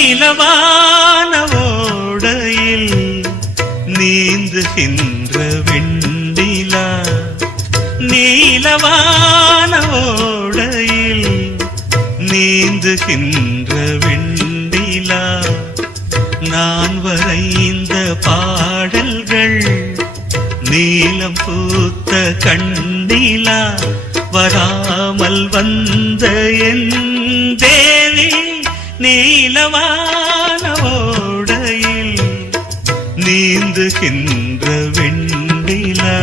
நீலவான ஓடையில் நீந்துகின்ற வெண்ணிலா, நீலவான ஓடையில் நீந்துகின்ற வெண்ணிலா, நான் வரைந்த பாடல்கள் நீலம் பூத்த கண்ணிலா, வராமல் வந்த என் தேவி நீலவான ஓடையில் நீந்துகின்ற வெண்ணிலா.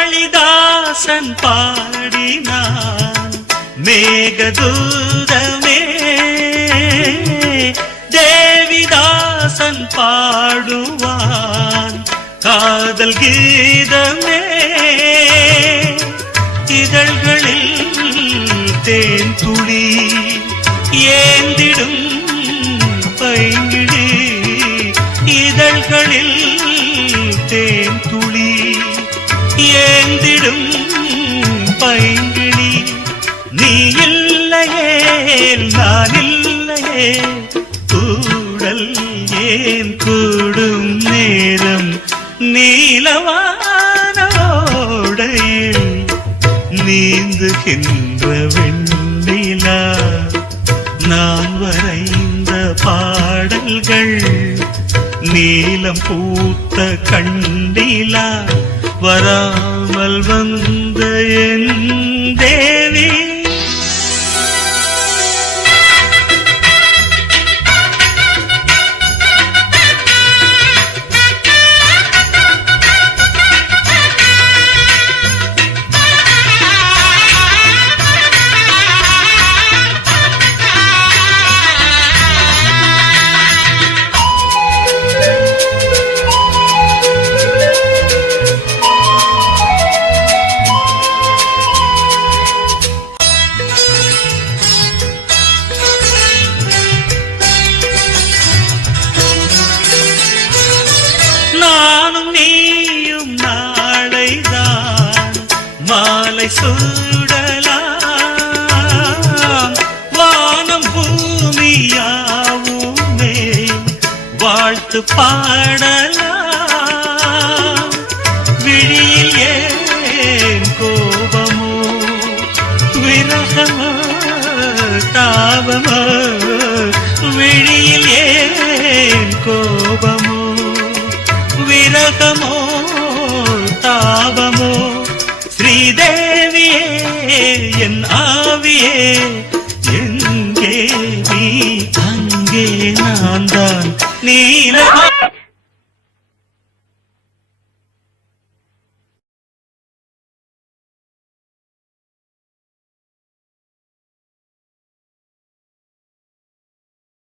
காளிதாசன் பாடினான் மேகதூதமே, தேவிதாசன் பாடுவான் காதல் கீதமே, இதழ்களில் தேன் துளி ஏந்திடும் பைங்கிழி, இதழ்களில் தேன் துளி ஏந்திடும் பைங்கிழி, நீ இல்லையே நான் இல்லையே கூடல் ஏன் கூடும் நேரம், நீலவான ஓடையில் நீந்துகின்ற வெண்ணிலா, நான் வரைந்த பாடல்கள் நீலம் பூத்த கண்ணிலா, வராமல் வந்த என் தேவி. நானும் நீயும் நாளைதான் மாலை சூடலாம், வானம் பூமியாவுமே வாழ்த்து பாடலாம், விழியில் ஏன் கோபமோ விரகமோ தாபமோ, விழியில் ஏன் கோபமோ விரகமோ தாபமோ, ஸ்ரீதேவியே என் ஆவியே எங்கே நீ அங்கே நான் தான் நீலமா.